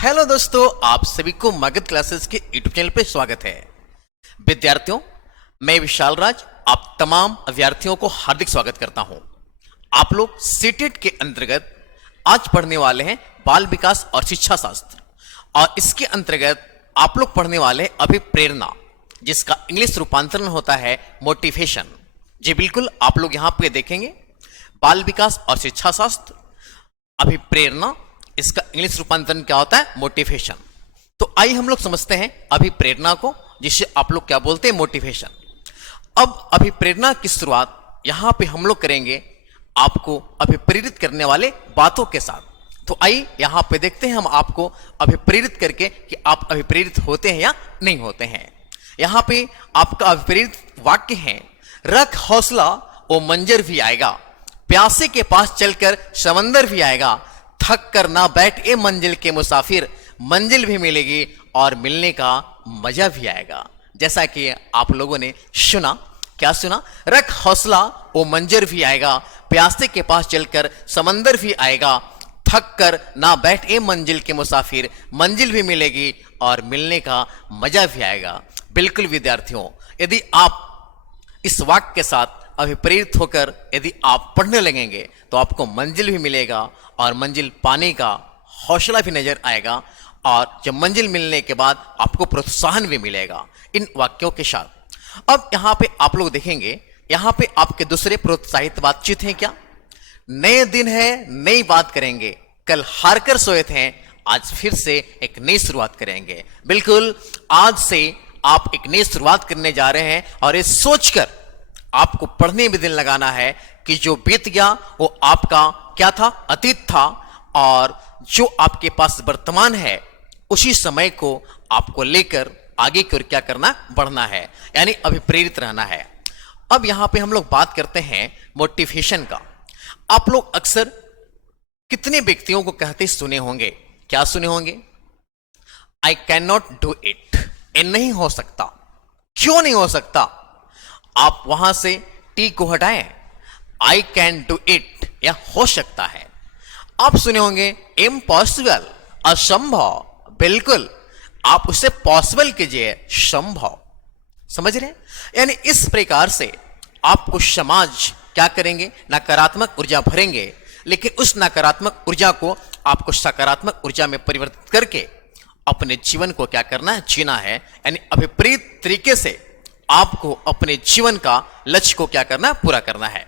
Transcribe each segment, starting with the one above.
Hello दोस्तों, आप सभी को मगध क्लासेस के यूट्यूब चैनल पे स्वागत है। विद्यार्थियों, मैं विशाल राज आप तमाम विद्यार्थियों को हार्दिक स्वागत करता हूं। आप लोग सीटेट के अंतर्गत आज पढ़ने वाले हैं बाल विकास और शिक्षा शास्त्र, और इसके अंतर्गत आप लोग पढ़ने वाले हैं अभिप्रेरणा, जिसका इंग्लिश रूपांतरण होता है मोटिवेशन। जी बिल्कुल, आप लोग यहां पे देखेंगे बाल विकास और शिक्षा शास्त्र अभिप्रेरणा, इसका इंग्लिश रूपांतरण क्या होता है? मोटिवेशन। तो आइए हम लोग समझते हैं अभिप्रेरणा को, जिसे आप लोग क्या बोलते हैं? मोटिवेशन। अब अभिप्रेरणा की शुरुआत यहां पे हम लोग करेंगे आपको अभिप्रेरित करने वाले बातों के साथ। तो आइए यहां पे देखते हैं हम आपको अभिप्रेरित करके कि आप अभिप्रेरित होते हैं या नहीं होते हैं। यहां पे आपका अभिप्रेरित वाक्य है, रख हौसला वो मंजर भी आएगा, प्यासे के पास चलकर समंदर भी आएगा, थक कर ना बैठ ए मंजिल के मुसाफिर, मंजिल भी मिलेगी और मिलने का मजा भी आएगा। जैसा कि आप लोगों ने सुना, क्या सुना? रख हौसला वो मंजर भी आएगा, प्यासे के पास चलकर समंदर भी आएगा, थक कर ना बैठ ए मंजिल के मुसाफिर, मंजिल भी मिलेगी और मिलने का मजा भी आएगा। बिल्कुल विद्यार्थियों, यदि आप इस वाक्य के साथ अभिप्रेरित होकर यदि आप पढ़ने लगेंगे तो आपको मंजिल भी मिलेगा और मंजिल पाने का हौसला भी नजर आएगा, और जब मंजिल मिलने के बाद आपको प्रोत्साहन भी मिलेगा इन वाक्यों के साथ। अब यहां पे आप लोग देखेंगे, यहां पे आपके दूसरे प्रोत्साहित बातचीत हैं क्या? नए दिन है, नई बात करेंगे, कल हारकर सोए थे, आज फिर से एक नई शुरुआत करेंगे। बिल्कुल, आज से आप एक नई शुरुआत करने जा रहे हैं और ये सोचकर आपको पढ़ने में दिल लगाना है कि जो बीत गया वो आपका क्या था? अतीत था, और जो आपके पास वर्तमान है उसी समय को आपको लेकर आगे की ओर क्या करना? बढ़ना है, यानी अभिप्रेरित रहना है। अब यहां पे हम लोग बात करते हैं मोटिवेशन का। आप लोग अक्सर कितने व्यक्तियों को कहते सुने होंगे? क्या सुने होंगे? I can not do it, ये नहीं हो सकता। क्यों नहीं हो सकता? आप वहां से टी को हटाएं, आई कैन डू इट, या हो सकता है। आप सुने होंगे इम्पॉसिबल, असंभव। बिल्कुल, आप उसे पॉसिबल कीजिए, संभव। समझ रहे हैं? यानी इस प्रकार से आपको समाज क्या करेंगे? नकारात्मक ऊर्जा भरेंगे, लेकिन उस नकारात्मक ऊर्जा को आपको सकारात्मक ऊर्जा में परिवर्तित करके अपने जीवन को क्या करना है? जीना है। यानी अभिप्रेत तरीके से आपको अपने जीवन का लक्ष्य को क्या करना है? पूरा करना है।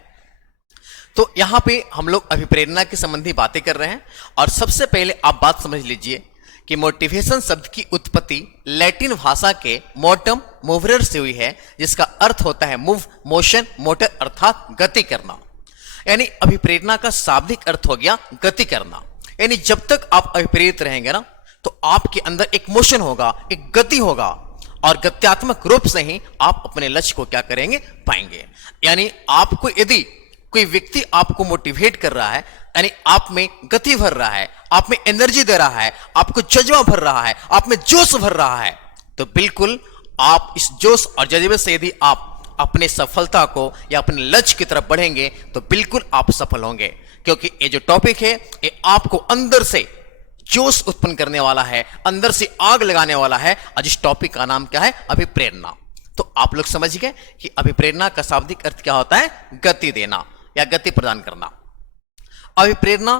तो यहां पे हम लोग अभिप्रेरणा के संबंधी बातें कर रहे हैं, और सबसे पहले आप बात समझ लीजिए कि मोटिवेशन शब्द की उत्पत्ति लैटिन भाषा के मोटम मूवरर से हुई है, जिसका अर्थ होता है मूव, मोशन, मोटर अर्थात गति करना। यानी अभिप्रेरणा का शाब्दिक अर्थ हो गया गति करना। यानी जब तक आप अभिप्रेरित रहेंगे ना, तो आपके अंदर एक मोशन होगा, एक गति होगा, और गत्यात्मक रूप से ही आप अपने लक्ष्य को क्या करेंगे? पाएंगे। यानी आपको यदि कोई व्यक्ति आपको मोटिवेट कर रहा है, यानी आप में गति भर रहा है, आप में एनर्जी दे रहा है, आपको जज्बा भर रहा है, आप में जोश भर रहा है, तो बिल्कुल आप इस जोश और जज्बे से यदि आप अपने सफलता को या अपने लक्ष्य की तरफ बढ़ेंगे तो बिल्कुल आप सफल होंगे। क्योंकि ये जो टॉपिक है ये आपको अंदर से जोश उत्पन्न करने वाला है, अंदर से आग लगाने वाला है, और इस टॉपिक का नाम क्या है? अभिप्रेरणा। तो आप लोग समझ गए कि अभिप्रेरणा का शाब्दिक अर्थ क्या होता है? गति देना या गति प्रदान करना। अभिप्रेरणा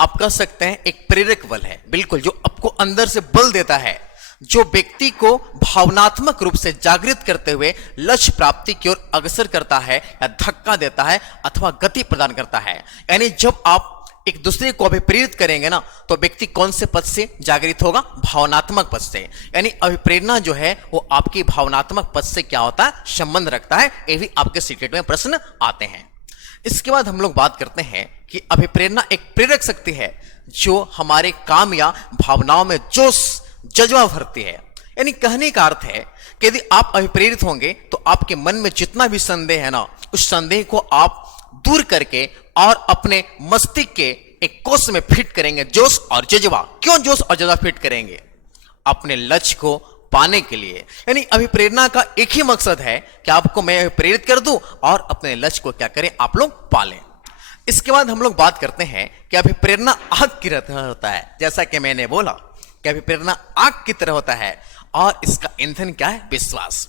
आप कह सकते हैं एक प्रेरक बल है, बिल्कुल, जो आपको अंदर से बल देता है, जो व्यक्ति को भावनात्मक रूप से जागृत करते हुए लक्ष्य प्राप्ति की ओर अग्रसर करता है, या धक्का देता है अथवा गति प्रदान करता है। यानी जब आप एक दूसरे को अभिप्रेरित करेंगे ना, तो व्यक्ति कौन से पद से जागृत होगा? भावनात्मक पद से। यानी अभिप्रेरणा जो है वो आपकी भावनात्मक पद से क्या होता है? संबंध रखता है। ये भी आपके सीटेट में प्रश्न आते हैं। इसके बाद हम लोग बात करते हैं कि अभिप्रेरणा एक प्रेरक शक्ति है जो हमारे काम या भावनाओं में जोश, जज्बा भरती है। यानी कहने का अर्थ है कि यदि आप अभिप्रेरित होंगे तो आपके मन में जितना भी संदेह है ना, उस संदेह को आप दूर करके और अपने मस्तिष्क के एक कोष में फिट करेंगे जोश और जज्बा। क्यों जोश और जज्बा फिट करेंगे? अपने लक्ष्य को पाने के लिए। यानी अभिप्रेरणा का एक ही मकसद है कि आपको मैं प्रेरित कर दूं और अपने लक्ष्य को क्या करें? आप लोग पालें। इसके बाद हम लोग बात करते हैं कि अभिप्रेरणा आग की तरह होता है। जैसा कि मैंने बोला कि कि अभिप्रेरणा आग की तरह होता है और इसका ईंधन क्या है? विश्वास।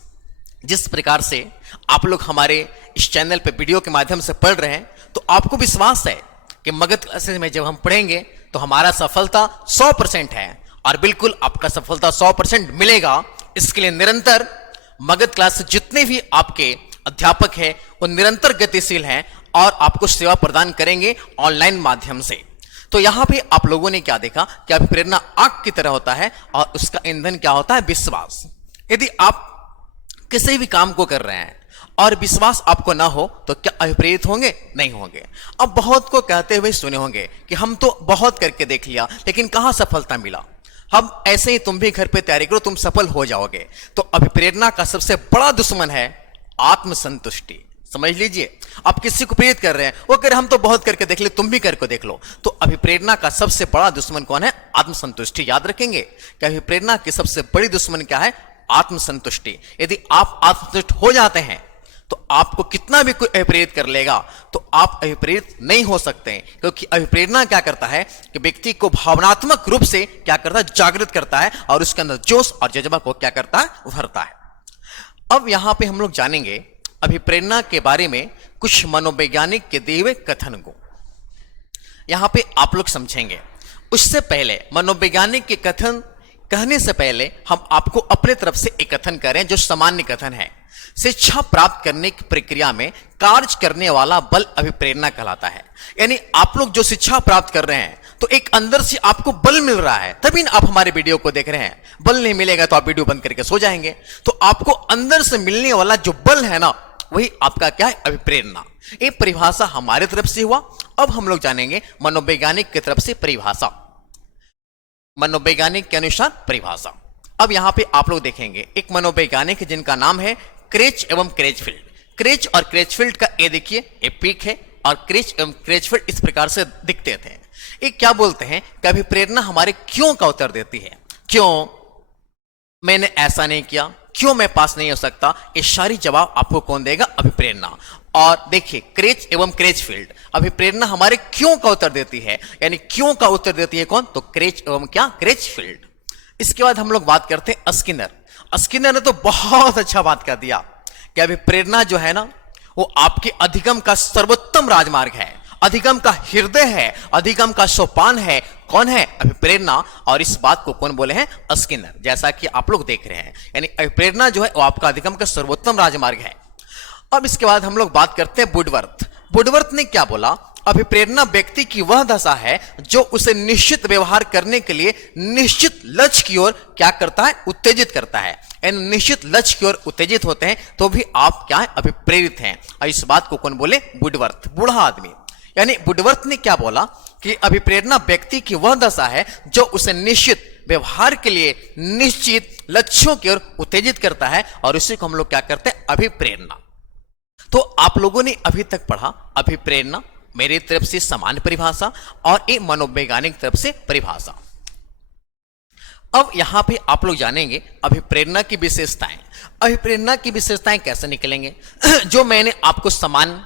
जिस प्रकार से आप लोग हमारे इस चैनल पे वीडियो के माध्यम से पढ़ रहे हैं, तो आपको विश्वास है कि मगध क्लासेस में जब हम पढ़ेंगे तो हमारा सफलता 100% है, और बिल्कुल आपका सफलता 100% मिलेगा। इसके लिए निरंतर मगध क्लास जितने भी आपके अध्यापक हैं वो निरंतर गतिशील हैं और आपको सेवा प्रदान करेंगे ऑनलाइन माध्यम से। तो यहां पे आप लोगों ने क्या देखा कि अभिप्रेरणा आग की तरह होता है और उसका ईंधन क्या होता है? विश्वास। यदि आप किसी भी काम को कर रहे हैं और विश्वास आपको ना हो तो क्या अभिप्रेरित होंगे? नहीं होंगे। अब बहुत को कहते हुए सुने होंगे कि हम तो बहुत करके देख लिया लेकिन कहां सफलता मिला। हम ऐसे ही तुम भी घर पे तैयारी करो, तुम सफल हो जाओगे। तो अभिप्रेरणा का सबसे बड़ा दुश्मन है आत्मसंतुष्टि। समझ लीजिए, आप किसी को प्रेरित कर रहे हैं, वो कह रहे हम तो बहुत करके देख ले, तुम भी करके देख लो। तो अभिप्रेरणा का सबसे बड़ा दुश्मन कौन है? आत्मसंतुष्टि। याद रखेंगे कि अभिप्रेरणा की सबसे बड़ी दुश्मन क्या है? आत्मसंतुष्टि। यदि आप आत्मसंतुष्ट हो जाते हैं तो आपको कितना भी कोई अभिप्रेरित कर लेगा तो आप अभिप्रेरित नहीं हो सकते हैं, क्योंकि अभिप्रेरणा क्या करता है कि व्यक्ति को भावनात्मक रूप से क्या करता है? जागृत करता है और उसके अंदर जोश और जज्बा को क्या करता है? भरता है। अब यहां पे हम लोग जानेंगे अभिप्रेरणा के बारे में कुछ मनोवैज्ञानिक के दिए हुए कथन को यहां पे आप लोग समझेंगे। उससे पहले मनोवैज्ञानिक के कथन कहने से पहले हम आपको अपने तरफ से एक कथन करें जो सामान्य कथन है। शिक्षा प्राप्त करने की प्रक्रिया में कार्य करने वाला बल अभिप्रेरणा कहलाता है। यानी आप लोग जो शिक्षा प्राप्त कर रहे हैं तो एक अंदर से आपको बल मिल रहा है, तभी आप हमारे वीडियो को देख रहे हैं। बल नहीं मिलेगा तो आप वीडियो बंद करके सो जाएंगे। तो आपको अंदर से मिलने वाला जो बल है ना, वही आपका क्या है? अभिप्रेरणा। ये परिभाषा हमारे तरफ से हुआ। अब हम लोग जानेंगे मनोवैज्ञानिक की तरफ से परिभाषा, मनोवैज्ञानिक के अनुसार परिभाषा। अब यहां पे आप लोग देखेंगे एक मनोवैज्ञानिक जिनका नाम है क्रेच एवं क्रेचफील्ड। क्रेच और क्रेचफील्ड का ये देखिए ये पीक है और क्रेच एवं क्रेचफील्ड इस प्रकार से दिखते थे। ये क्या बोलते हैं कि अभिप्रेरणा हमारे क्यों का उत्तर देती है। क्यों मैंने ऐसा नहीं किया, क्यों मैं पास नहीं हो सकता, ये सारी जवाब आपको कौन देगा? अभिप्रेरणा। और देखिए क्रेच एवं क्रेचफील्ड, अभिप्रेरणा हमारे क्यों का उत्तर देती है, यानी क्यों का उत्तर देती है कौन? तो क्रेच एवं क्या? क्रेचफील्ड। इसके बाद हम लोग बात करते हैं स्किनर। स्किनर ने तो बहुत अच्छा बात कर दिया कि अभिप्रेरणा जो है ना वो आपके अधिगम का सर्वोत्तम राजमार्ग है, अधिगम का हृदय है, अधिगम का सोपान है। कौन है? अभिप्रेरणा। और इस बात को कौन बोले हैं? स्किनर। जैसा कि आप लोग देख रहे हैं, यानी अभिप्रेरणा जो है वो आपका अधिगम का सर्वोत्तम राजमार्ग है। अब इसके बाद हम लोग बात करते हैं वुडवर्थ। वुडवर्थ ने क्या बोला? अभिप्रेरणा व्यक्ति की वह दशा है जो उसे निश्चित व्यवहार करने के लिए निश्चित लक्ष्य की ओर क्या करता है? उत्तेजित करता है। यानी निश्चित लक्ष्य की ओर उत्तेजित होते हैं तो भी आप क्या है? अभिप्रेरित हैं। और इस बात को कौन बोले? वुडवर्थ, बूढ़ा आदमी। यानी वुडवर्थ ने क्या बोला कि अभिप्रेरणा व्यक्ति की वह दशा है जो उसे निश्चित व्यवहार के लिए निश्चित लक्ष्यों की ओर उत्तेजित करता है, और उसी को हम लोग क्या करते हैं? अभिप्रेरणा। तो आप लोगों ने अभी तक पढ़ा अभिप्रेरणा, मेरी तरफ से सामान्य परिभाषा और एक मनोवैज्ञानिक तरफ से परिभाषा। अब यहां पे आप लोग जानेंगे अभिप्रेरणा की विशेषताएं। अभिप्रेरणा की विशेषताएं कैसे निकलेंगे? जो मैंने आपको समान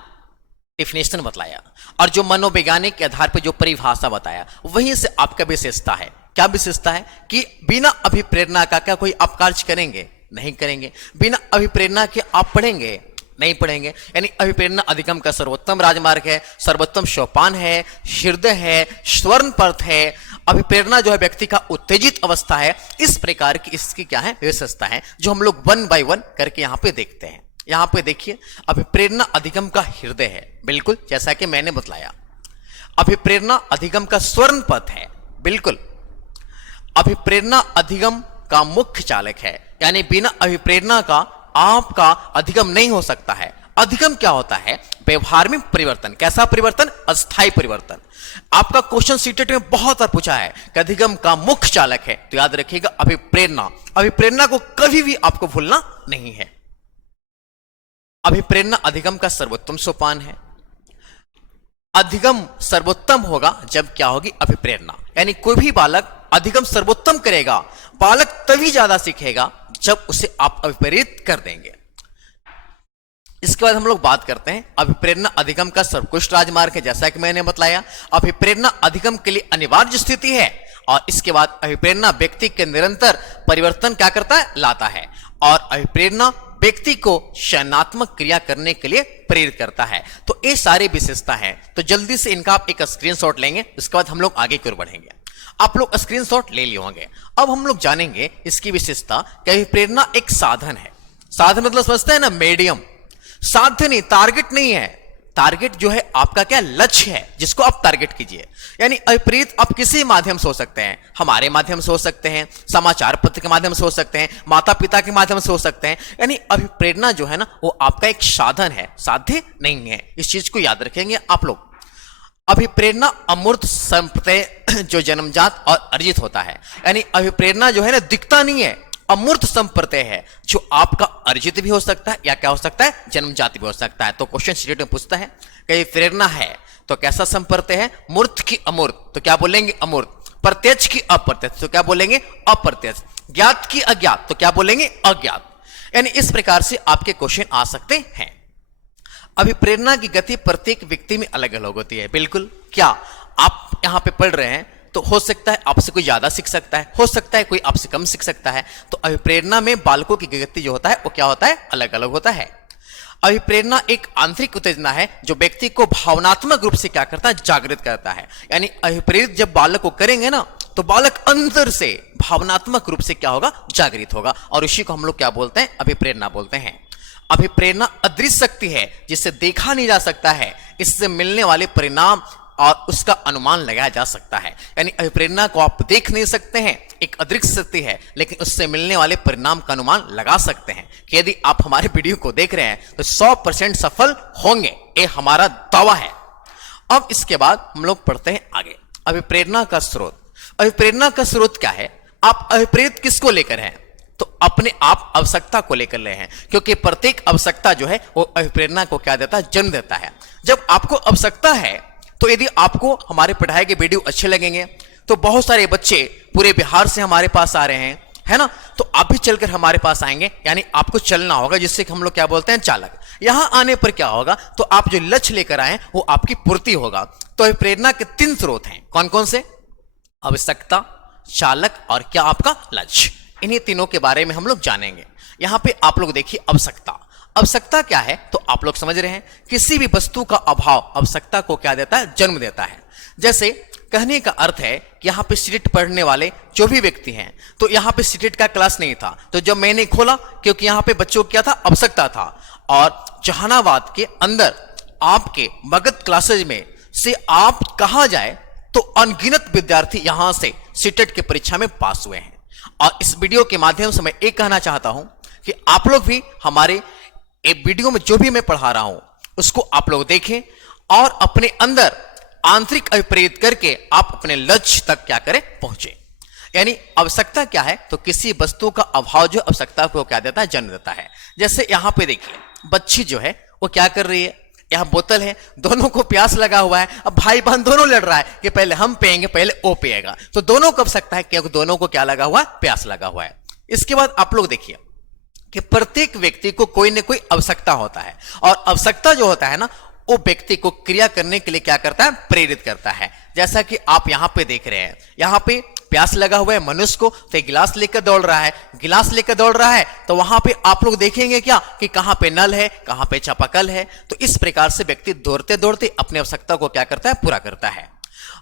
डिफिनेशन बताया और जो मनोवैज्ञानिक के आधार पर जो परिभाषा बताया, वहीं से आपका विशेषता है। क्या विशेषता है? कि बिना अभिप्रेरणा का क्या कोई आप कार्य करेंगे? नहीं करेंगे। बिना अभिप्रेरणा के आप पढ़ेंगे? नहीं पढ़ेंगे। यानी अभिप्रेरणा अधिगम का सर्वोत्तम राजमार्ग है, सर्वोत्तम सोपान है, हृदय है, स्वर्ण पथ है। अभिप्रेरणा जो है व्यक्ति का उत्तेजित अवस्था है। इस प्रकार की इसकी क्या है? विशेषता है, जो हम लोग वन बाय वन करके यहां पे देखते हैं। यहां पे देखिए अभिप्रेरणा अधिगम का हृदय है, बिल्कुल जैसा कि मैंने बतलाया। अभिप्रेरणा अधिगम का स्वर्ण पथ है, बिल्कुल। अभिप्रेरणा अधिगम का मुख्य चालक है, यानी बिना अभिप्रेरणा का आपका अधिगम नहीं हो सकता है। अधिगम क्या होता है? व्यवहार में परिवर्तन। कैसा परिवर्तन? अस्थायी परिवर्तन। आपका क्वेश्चन सीटेट में बहुत बार पूछा है कि अधिगम का मुख्य चालक है, तो याद रखिएगा अभिप्रेरणा। अभिप्रेरणा को कभी भी आपको भूलना नहीं है। अभिप्रेरणा अधिगम का सर्वोत्तम सोपान है। अधिगम सर्वोत्तम होगा जब क्या होगी? अभिप्रेरणा। यानी कोई भी बालक अधिगम सर्वोत्तम करेगा, बालक तभी ज्यादा सीखेगा जब उसे आप अभिप्रेरित कर देंगे। इसके बाद हम लोग बात करते हैं अभिप्रेरणा अधिगम का सर्वोत्कृष्ट राजमार्ग है। जैसा कि मैंने बतलाया, अभिप्रेरणा अधिगम के लिए अनिवार्य स्थिति है और इसके बाद अभिप्रेरणा व्यक्ति के निरंतर परिवर्तन क्या करता है, लाता है। और अभिप्रेरणा व्यक्ति को चयनात्मक क्रिया करने के लिए प्रेरित करता है। तो ये सारी विशेषता है। तो जल्दी से इनका आप एक स्क्रीनशॉट लेंगे, उसके बाद हम लोग आगे की ओर बढ़ेंगे। आप लोग स्क्रीनशॉट ले लिए होंगे। अब हम लोग जानेंगे इसकी विशेषता कि अभिप्रेरणा एक साधन है। साधन मतलब समझते हैं ना, मीडियम, साध्य नहीं, टारगेट नहीं है। टारगेट जो है आपका क्या, लक्ष्य है, जिसको आप टारगेट कीजिए। यानी अभिप्रेरित आप किसी माध्यम से हो सकते हैं, हमारे माध्यम से हो सकते हैं, समाचार पत्र के माध्यम से हो सकते हैं, माता पिता के माध्यम से हो सकते हैं। यानी अभिप्रेरणा जो है ना, वो आपका एक साधन है, साध्य नहीं है। इस चीज को याद रखेंगे आप लोग। अभिप्रेरणा अमूर्त संप्रत्यय जो जन्मजात और अर्जित होता है। यानी अभिप्रेरणा जो है ना, दिखता नहीं है, अमूर्त संप्रत्यय है, जो आपका अर्जित भी हो सकता है या क्या हो सकता है, जन्मजात भी हो सकता है। तो क्वेश्चन सीटेट में पूछता है कि प्रेरणा है तो कैसा संप्रत्यय है, मूर्त की अमूर्त तो क्या बोलेंगे, अमूर्त, प्रत्यक्ष की अप्रत्यक्ष तो क्या बोलेंगे, अप्रत्यक्ष, ज्ञात की अज्ञात तो क्या बोलेंगे, अज्ञात। यानी इस प्रकार से आपके क्वेश्चन आ सकते हैं। अभिप्रेरणा की गति प्रत्येक व्यक्ति में अलग अलग होती है। बिल्कुल, क्या आप यहां पे पढ़ रहे हैं तो हो सकता है आपसे कोई ज्यादा सीख सकता है, हो सकता है कोई आपसे कम सीख सकता है। तो अभिप्रेरणा में बालकों की गति जो होता है वो क्या होता है, अलग अलग होता है। अभिप्रेरणा एक आंतरिक उत्तेजना है जो व्यक्ति को भावनात्मक रूप से क्या करता है, जागृत करता है। यानी अभिप्रेरित जब बालक को करेंगे ना, तो बालक अंदर से भावनात्मक रूप से क्या होगा, जागृत होगा। और उसी को हम लोग क्या बोलते हैं, अभिप्रेरणा बोलते हैं। अभिप्रेरणा अदृश्य शक्ति है जिसे देखा नहीं जा सकता है, इससे मिलने वाले परिणाम और उसका अनुमान लगाया जा सकता है। यानी अभिप्रेरणा को आप देख नहीं सकते हैं, एक अदृश्य शक्ति है, लेकिन उससे मिलने वाले परिणाम का अनुमान लगा सकते हैं कि यदि आप हमारे वीडियो को देख रहे हैं तो 100% सफल होंगे, ये हमारा दावा है। अब इसके बाद हम लोग पढ़ते हैं आगे, अभिप्रेरणा का स्रोत। अभिप्रेरणा का स्रोत क्या है, आप अभिप्रेरित किसको लेकर हैं, तो अपने आप आवश्यकता को लेकर ले हैं, क्योंकि प्रत्येक आवश्यकता जो है वो अभिप्रेरणा को क्या देता है, जन्म देता है। जब आपको आवश्यकता है तो यदि आपको हमारे पढ़ाई के वीडियो अच्छे लगेंगे तो बहुत सारे बच्चे पूरे बिहार से हमारे पास आ रहे हैं, है ना, तो आप भी चलकर हमारे पास आएंगे। यानी आपको चलना होगा, जिससे हम लोग क्या बोलते हैं, चालक। यहां आने पर क्या होगा, तो आप जो लक्ष्य लेकर आए वो आपकी पूर्ति होगा। तो प्रेरणा के 3 स्रोत हैं, कौन कौन से, आवश्यकता, चालक और क्या आपका लक्ष्य। इन्हीं तीनों के बारे में हम लोग जानेंगे। यहां पे आप लोग देखिए, आवश्यकता। आवश्यकता क्या है, तो आप लोग समझ रहे हैं, किसी भी वस्तु का अभाव आवश्यकता को क्या देता है, जन्म देता है। जैसे कहने का अर्थ है कि यहाँ पे सीटेट पढ़ने वाले जो भी व्यक्ति हैं, तो यहाँ पे सीटेट का क्लास नहीं था, तो जब मैंने खोला, क्योंकि यहाँ पे बच्चों को क्या था, आवश्यकता था। और जहानाबाद के अंदर आपके मगध क्लासेज में से आप कहा जाए तो अनगिनत विद्यार्थी यहां से सीटेट की परीक्षा में पास हुए हैं। और इस वीडियो के माध्यम से मैं एक कहना चाहता हूं कि आप लोग भी हमारे एक वीडियो में जो भी मैं पढ़ा रहा हूं उसको आप लोग देखें और अपने अंदर आंतरिक अभिप्रेरित करके आप अपने लक्ष्य तक क्या करें, पहुंचे। यानी आवश्यकता क्या है, तो किसी वस्तु का अभाव जो आवश्यकता को क्या देता है, जन्म देता है। जैसे यहां पे देखिए, बच्ची जो है वो क्या कर रही है, यहां बोतल है, दोनों को प्यास लगा हुआ है। अब भाई बहन दोनों लड़ रहा है कि पहले हम पिएंगे पहले वो पिएगा, तो दोनों को आवश्यकता है, क्योंकि दोनों को क्या लगा हुआ है, प्यास लगा हुआ है। इसके बाद आप लोग देखिए कि प्रत्येक व्यक्ति को कोई ना कोई आवश्यकता होता है, और आवश्यकता जो होता है ना, वो व्यक्ति को क्रिया करने के लिए क्या करता है, प्रेरित करता है। जैसा कि आप यहां पे देख रहे हैं, यहां पे प्यास लगा हुआ है मनुष्य को, तो गिलास लेकर दौड़ रहा है, गिलास लेकर दौड़ रहा है, तो वहां पे आप लोग देखेंगे क्या कि कहां पे नल है, कहां पे चापाकल है। तो इस प्रकार से व्यक्ति दौड़ते दौड़ते अपनी आवश्यकता को क्या करता है, पूरा करता है।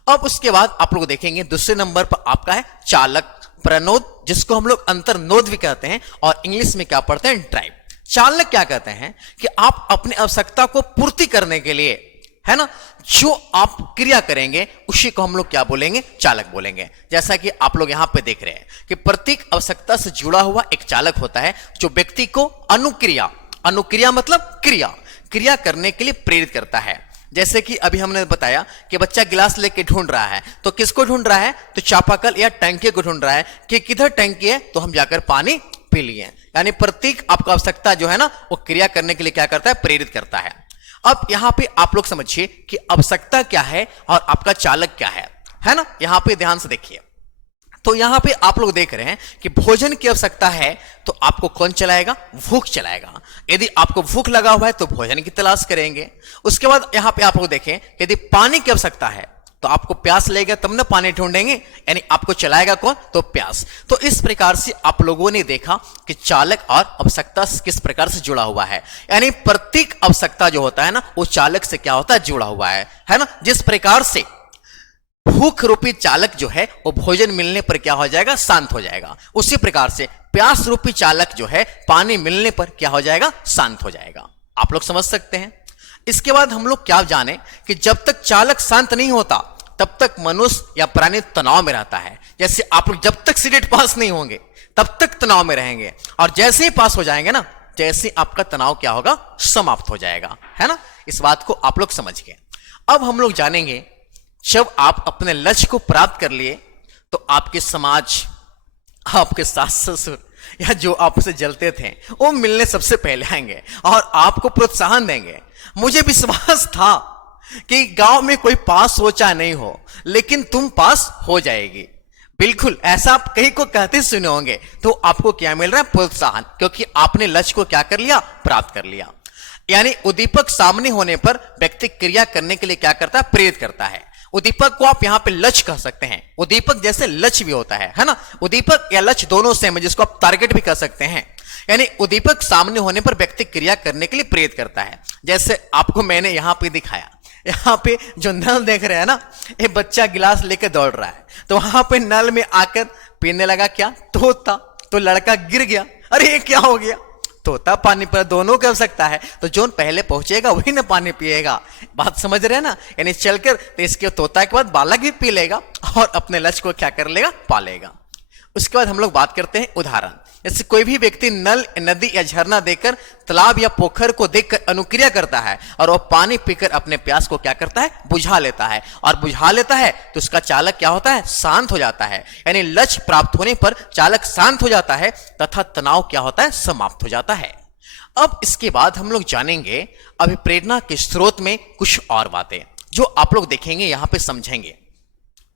अब उसके बाद आप लोग देखेंगे दूसरे नंबर पर आपका है चालक, प्रनोद, जिसको हम लोग अंतर्नोद भी कहते हैं, और इंग्लिश में क्या पढ़ते हैं, ड्राइव। चालक क्या कहते हैं कि आप अपनी आवश्यकता को पूर्ति करने के लिए, है ना, जो आप क्रिया करेंगे उसी को हम लोग क्या बोलेंगे, चालक बोलेंगे। जैसा कि आप लोग यहां पे देख रहे हैं कि प्रत्येक आवश्यकता से जुड़ा हुआ एक चालक होता है जो व्यक्ति को अनुक्रिया, अनुक्रिया मतलब क्रिया करने के लिए प्रेरित करता है। जैसे कि अभी हमने बताया कि बच्चा गिलास लेके ढूंढ रहा है, तो किसको ढूंढ रहा है, तो चापाकल या टंकी को ढूंढ रहा है कि किधर टंकी है, तो हम जाकर पानी पी लिए। यानी प्रत्येक आपका आवश्यकता जो है ना, वो क्रिया करने के लिए क्या करता है, प्रेरित करता है। अब यहां पे आप लोग समझिए कि आवश्यकता क्या है और आपका चालक क्या है ना। यहां पे ध्यान से देखिए, तो यहां पे आप लोग देख रहे हैं कि भोजन की आवश्यकता है, तो आपको कौन चलाएगा, भूख चलाएगा। यदि आपको भूख लगा हुआ है तो भोजन की तलाश करेंगे। उसके बाद यहां पे आप लोग देखें, यदि पानी की आवश्यकता है तो आपको प्यास लगेगा तब ना पानी ढूंढेंगे, यानी आपको चलाएगा कौन? तो प्यास। तो इस प्रकार से आप लोगों ने देखा कि चालक और आवश्यकता किस प्रकार से जुड़ा हुआ है, यानी प्रत्येक आवश्यकता जो होता है ना वो चालक से क्या होता है? जुड़ा हुआ है ना। जिस प्रकार से भूख रूपी चालक जो है वो भोजन मिलने पर क्या हो जाएगा? शांत हो जाएगा। उसी प्रकार से प्यास रूपी चालक जो है पानी मिलने पर क्या हो जाएगा? शांत हो जाएगा। आप लोग समझ सकते हैं। इसके बाद हम लोग क्या जाने कि जब तक चालक शांत नहीं होता तब तक मनुष्य या प्राणी तनाव में रहता है। जैसे आप लोग जब तक सीटेट पास नहीं होंगे तब तक तनाव में रहेंगे, और जैसे ही पास हो जाएंगे ना, जैसे आपका तनाव क्या होगा? समाप्त हो जाएगा, है ना। इस बात को आप लोग समझ गए। अब हम लोग जानेंगे, जब आप अपने लक्ष्य को प्राप्त कर लिए तो आपके समाज, आपके सास ससुर या जो आपसे जलते थे वो मिलने सबसे पहले आएंगे और आपको प्रोत्साहन देंगे। मुझे विश्वास था कि गांव में कोई पास हो चाहे नहीं हो, लेकिन तुम पास हो जाएगी। बिल्कुल ऐसा आप कहीं को कहते सुने होंगे। तो आपको क्या मिल रहा है? प्रोत्साहन, क्योंकि आपने लक्ष्य को क्या कर लिया? प्राप्त कर लिया। यानी उद्दीपक सामने होने पर व्यक्ति क्रिया करने के लिए क्या करता है? प्रेरित करता है। उद्दीपक को आप यहां पे लक्ष्य कह सकते हैं। उद्दीपक जैसे लक्ष्य भी होता है ना। उद्दीपक या लक्ष्य दोनों सेम है, जिसको आप टारगेट भी कह सकते हैं। यानी उद्दीपक सामने होने पर व्यक्ति क्रिया करने के लिए प्रेरित करता है। जैसे आपको मैंने यहां पे दिखाया, यहां पे जो नल देख रहे हैं ना, ये बच्चा गिलास लेकर दौड़ रहा है, तो वहां पे नल में आकर पीने लगा क्या? तोता। तो लड़का गिर गया। अरे ये क्या हो गया? तोता पानी पर दोनों की आवश्यकता है, तो जो पहले पहुंचेगा वही ना पानी पिएगा। बात समझ रहे हैं ना। यानी चलकर तो इसके तोता के बाद बालक भी पी लेगा और अपने लक्ष्य को क्या कर लेगा? पालेगा। उसके बाद हम लोग बात करते हैं उदाहरण। जैसे कोई भी व्यक्ति नल, नदी या झरना देखकर, तालाब या पोखर को देखकर अनुक्रिया करता है और वह पानी पीकर अपने प्यास को क्या करता है? बुझा लेता है। और बुझा लेता है तो उसका चालक क्या होता है? शांत हो जाता है। यानी लक्ष्य प्राप्त होने पर चालक शांत हो जाता है तथा तनाव क्या होता है? समाप्त हो जाता है। अब इसके बाद हम लोग जानेंगे अभिप्रेरणा के स्रोत में कुछ और बातें जो आप लोग देखेंगे, यहां पे समझेंगे।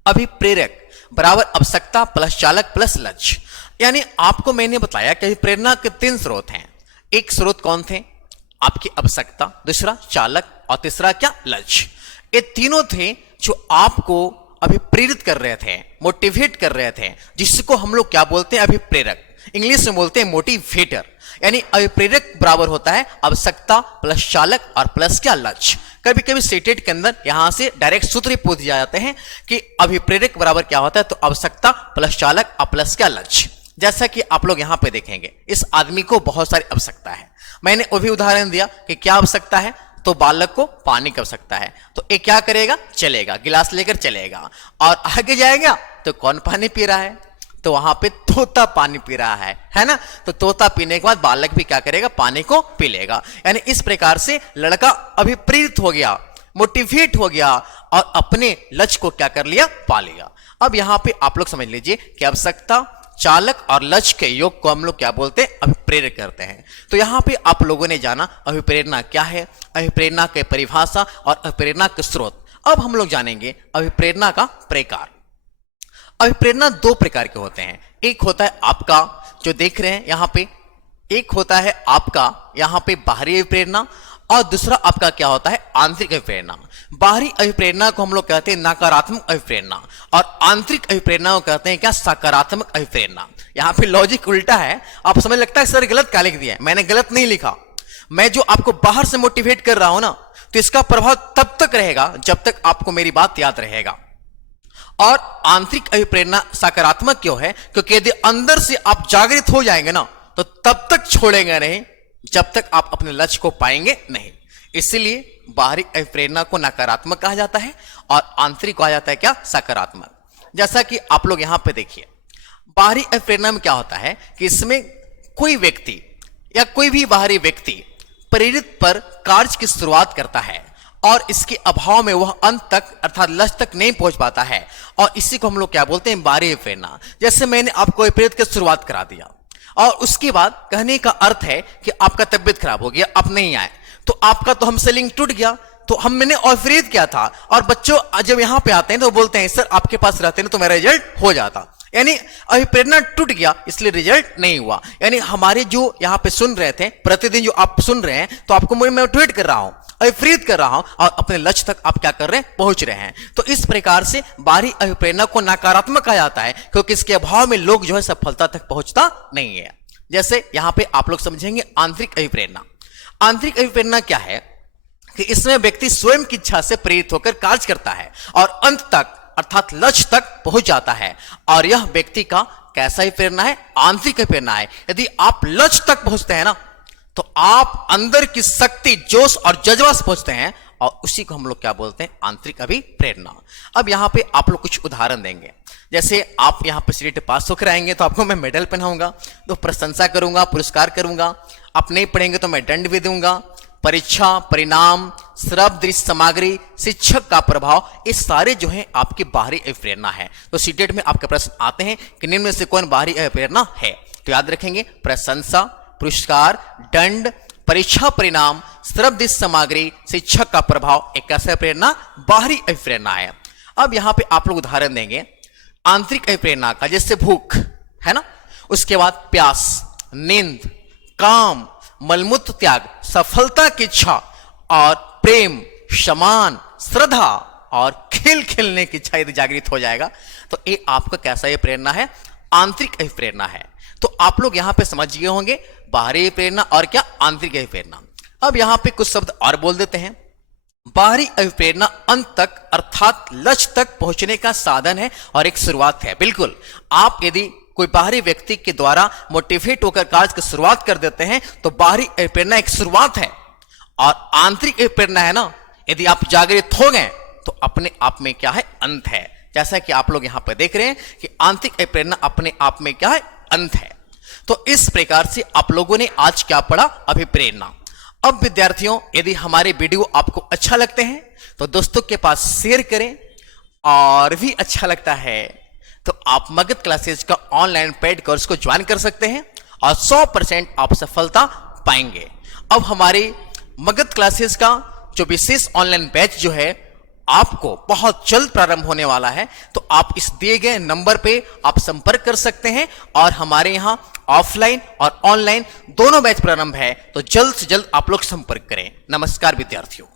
अभिप्रेरक बराबर आवश्यकता प्लस चालक प्लस लक्ष्य। यानी आपको मैंने बताया कि प्रेरणा के 3 स्रोत हैं। एक स्रोत कौन थे? आपकी आवश्यकता, दूसरा चालक और तीसरा क्या? लक्ष्य। ये तीनों थे जो आपको अभिप्रेरित कर रहे थे, मोटिवेट कर रहे थे, जिसको हम लोग क्या बोलते हैं? अभिप्रेरक। इंग्लिश में बोलते हैं मोटिवेटर। यानी अभिप्रेरक बराबर होता है आवश्यकता प्लस चालक और प्लस क्या? लक्ष्य। कभी कभी स्टेटेड के अंदर यहां से डायरेक्ट सूत्र पूछ जाते हैं कि अभिप्रेरक बराबर क्या होता है? तो आवश्यकता प्लस चालक और प्लस क्या? लक्ष्य। जैसा कि आप लोग यहां पे देखेंगे, इस आदमी को बहुत सारी आवश्यकता है। मैंने वो भी उदाहरण दिया कि क्या आवश्यकता है? तो बालक को पानी की आवश्यकता है, तो ये क्या करेगा? चलेगा, गिलास लेकर चलेगा। और आगे जाएगा तो कौन पानी पी रहा है? तो वहां पे तोता पानी पी रहा है ना। तो तोता पीने के बाद बालक भी क्या करेगा? पानी को पी लेगा। यानी इस प्रकार से लड़का अभिप्रेरित हो गया, मोटिवेट हो गया और अपने लक्ष्य को क्या कर लिया? पा लिया। अब यहां पे आप लोग समझ लीजिए कि आवश्यकता, चालक और लक्ष्य के योग को हम लोग क्या बोलते हैं? अभिप्रेरक करते हैं। तो यहां पे आप लोगों ने जाना अभिप्रेरणा क्या है, अभिप्रेरणा की परिभाषा और अभिप्रेरणा के स्रोत। अब हम लोग जानेंगे अभिप्रेरणा का प्रकार। अभिप्रेरणा 2 प्रकार के होते हैं। एक होता है आपका, जो देख रहे हैं यहां पे, एक होता है आपका यहां पे बाहरी अभिप्रेरणा, और दूसरा आपका क्या होता है? आंतरिक अभिप्रेरणा। बाहरी अभिप्रेरणा को हम लोग कहते हैं नकारात्मक अभिप्रेरणा, और आंतरिक अभिप्रेरणा को कहते हैं क्या? सकारात्मक अभिप्रेरणा। यहां पे लॉजिक उल्टा है। आप समझ लगता है सर गलत क्या लिख दिया है। मैंने गलत नहीं लिखा। मैं जो आपको बाहर से मोटिवेट कर रहा हूं ना, तो इसका प्रभाव तब तक रहेगा जब तक आपको मेरी बात याद रहेगा। और आंतरिक अभिप्रेरणा सकारात्मक क्यों है? क्योंकि यदि अंदर से आप जागृत हो जाएंगे ना, तो तब तक छोड़ेंगे नहीं जब तक आप अपने लक्ष्य को पाएंगे नहीं। इसलिए बाहरी अभिप्रेरणा को नकारात्मक कहा जाता है और आंतरिक कहा जाता है क्या? सकारात्मक। जैसा कि आप लोग यहां पे देखिए, बाहरी अभिप्रेरणा में क्या होता है कि इसमें कोई व्यक्ति या कोई भी बाहरी व्यक्ति प्रेरित पर कार्य की शुरुआत करता है और इसके अभाव में वह अंत तक अर्थात लक्ष्य तक नहीं पहुंच पाता है, और इसी को हम लोग क्या बोलते हैं? बाहरी अभिप्रेरणा। जैसे मैंने आपको प्रेरित की शुरुआत करा दिया और उसके बाद कहने का अर्थ है कि आपका तबियत खराब हो गया, आप नहीं आए, तो आपका तो हमसे लिंक टूट गया। तो हम मैंने प्रेरित किया था, और बच्चों जब यहां पे आते हैं तो बोलते हैं सर आपके पास रहते हैं तो मेरा रिजल्ट हो जाता। यानी अभिप्रेरणा टूट गया, इसलिए रिजल्ट नहीं हुआ। यानी हमारे जो यहाँ पे सुन रहे थे, प्रतिदिन जो आप सुन रहे हैं, तो आपको मैं मोटिवेट कर रहा हूं, अभिप्रेरित कर रहा हूं और अपने लक्ष्य तक आप क्या कर रहे हैं, पहुंच रहे हैं। तो इस प्रकार से बाहरी अभिप्रेरणा को नकारात्मक कहा जाता है, क्योंकि इसके अभाव में लोग जो है सफलता तक पहुंचता नहीं है। जैसे यहां पे आप लोग समझेंगे आंतरिक अभिप्रेरणा। आंतरिक अभिप्रेरणा क्या है कि इसमें व्यक्ति स्वयं की इच्छा से प्रेरित होकर कार्य करता है और अंत तक अर्थात लक्ष्य तक पहुंच जाता है। और यह व्यक्ति का कैसा अभिप्रेरणा है, आंतरिक अभिप्रेरणा है। यदि आप लक्ष्य तक पहुंचते हैं ना, तो आप अंदर की शक्ति, जोश और जज्बा से पहुंचते हैं, और उसी को हम लोग क्या बोलते हैं, आंतरिक अभिप्रेरणा। अब यहां पे आप लोग कुछ उदाहरण देंगे। जैसे आप यहां पे सीटेट पास होकर आएंगे तो आपको मैं मेडल पहनाऊंगा, तो प्रशंसा करूंगा, पुरस्कार करूंगा। आप नहीं पढ़ेंगे तो मैं दंड भी दूंगा। परीक्षा, परिणाम, श्रव्य दृश्य सामग्री, शिक्षक का प्रभाव, ये सारे जो है आपकी बाहरी अभिप्रेरणा है। तो सीटेट में आपके प्रश्न आते हैं कि निम्न में से कौन बाहरी अभिप्रेरणा है, तो याद रखेंगे प्रशंसा, पुरस्कार, दंड, परीक्षा परिणाम, श्रव्य दृश्य सामग्री, शिक्षक का प्रभाव, एक कैसा प्रेरणा, बाहरी अभिप्रेरणा है। अब यहां पे आप लोग उदाहरण देंगे आंतरिक अभिप्रेरणा का, जैसे भूख है ना, उसके बाद प्यास, नींद, काम, मलमूत्र त्याग, सफलता की इच्छा और प्रेम, सम्मान, श्रद्धा और खेल खेलने की इच्छा यदि जागृत हो जाएगा तो ये आपका कैसा ये प्रेरणा है, आंतरिक अभिप्रेरणा है। तो आप लोग यहां पे समझ गए होंगे बाहरी अभिप्रेरणा और क्या, आंतरिक अभिप्रेरणा। अब यहां पे कुछ शब्द और बोल देते हैं। बाहरी अभिप्रेरणा अंत तक अर्थात लक्ष्य तक पहुंचने का साधन है और एक शुरुआत है। बिल्कुल, आप यदि कोई बाहरी व्यक्ति के द्वारा मोटिवेट होकर कार्य की शुरुआत कर देते हैं तो बाहरी अभिप्रेरणा एक शुरुआत है, और आंतरिक अभिप्रेरणा है ना, यदि आप जागृत हो गए तो अपने आप में क्या है, अंत है। जैसा कि आप लोग यहां पर देख रहे हैं कि आंतरिक अभिप्रेरणा अपने आप में क्या है, अंत है। तो इस प्रकार से आप लोगों ने आज क्या पढ़ा, अभिप्रेरणा। अब विद्यार्थियों, यदि हमारे वीडियो आपको अच्छा लगते हैं तो दोस्तों के पास शेयर करें, और भी अच्छा लगता है तो आप मगध क्लासेज का ऑनलाइन पेड कोर्स को ज्वाइन कर सकते हैं और 100% आप सफलता पाएंगे। अब हमारे मगध क्लासेज का जो विशेष ऑनलाइन बैच जो है आपको बहुत जल्द प्रारंभ होने वाला है, तो आप इस दिए गए नंबर पे आप संपर्क कर सकते हैं, और हमारे यहाँ ऑफलाइन और ऑनलाइन दोनों बैच प्रारंभ है, तो जल्द से जल्द आप लोग संपर्क करें। नमस्कार विद्यार्थियों।